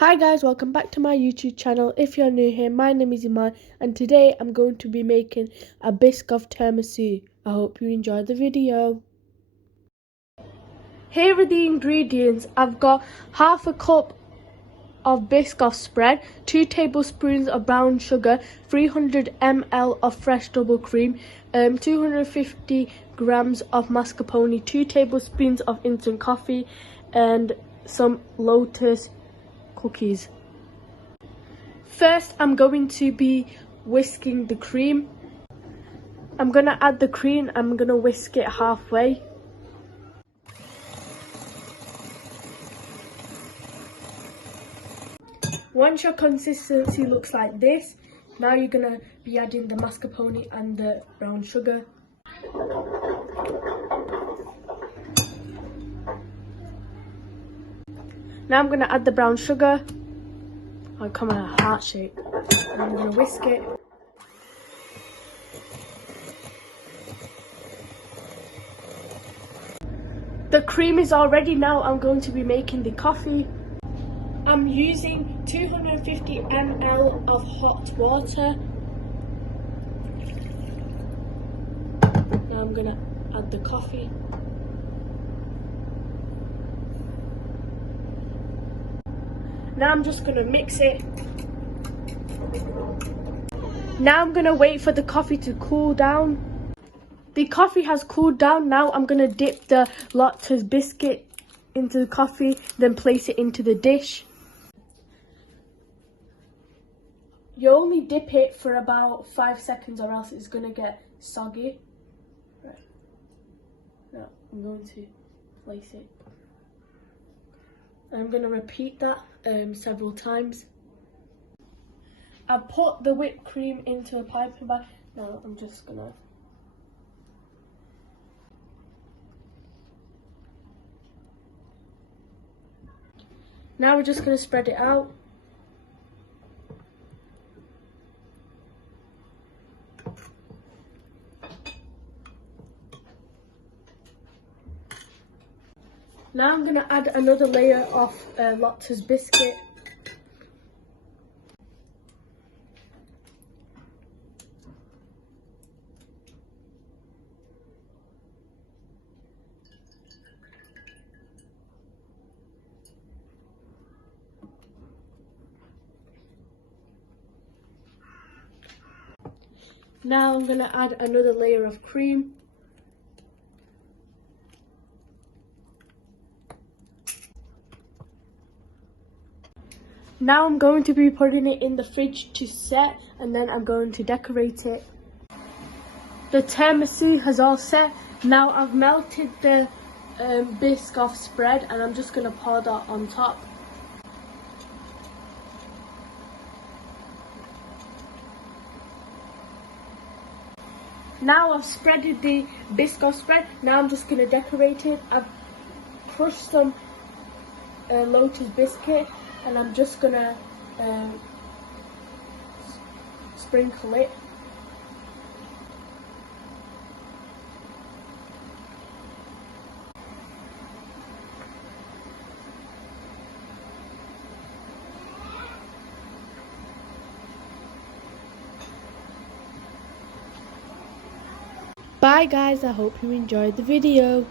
Hi guys, welcome back to my YouTube channel. If you're new here, my name is Iman and today I'm going to be making a Biscoff tiramisu. I hope you enjoy the video. Here are the ingredients. I've got half a cup of Biscoff spread, 2 tablespoons of brown sugar, 300 ml of fresh double cream, 250 grams of mascarpone, 2 tablespoons of instant coffee and some Lotus cookies. First, I'm going to be whisking the cream. I'm going to add the cream. I'm going to whisk it halfway. Once your consistency looks like this, now you're going to be adding the mascarpone and the brown sugar. Now I'm going to add the brown sugar. I'll come in a heart shape. And I'm going to whisk it. The cream is all ready. Now I'm going to be making the coffee. I'm using 250 ml of hot water. Now I'm going to add the coffee. Now I'm just going to mix it. Now I'm going to wait for the coffee to cool down. The coffee has cooled down. Now I'm going to dip the Lotus biscuit into the coffee, then place it into the dish. You only dip it for about 5 seconds or else it's going to get soggy. Right. Now I'm going to place it. I'm going to repeat that several times. I put the whipped cream into a piping bag. Now I'm just going to Now we're just going to spread it out. Now I'm going to add another layer of Lotus biscuit. Now I'm going to add another layer of cream. Now I'm going to be putting it in the fridge to set and then I'm going to decorate it. The tiramisu has all set. Now I've melted the Biscoff spread and I'm just going to pour that on top. Now I've spreaded the Biscoff spread. Now I'm just going to decorate it. I've crushed some Lotus biscuit and I'm just going to sprinkle it. Bye guys, I hope you enjoyed the video.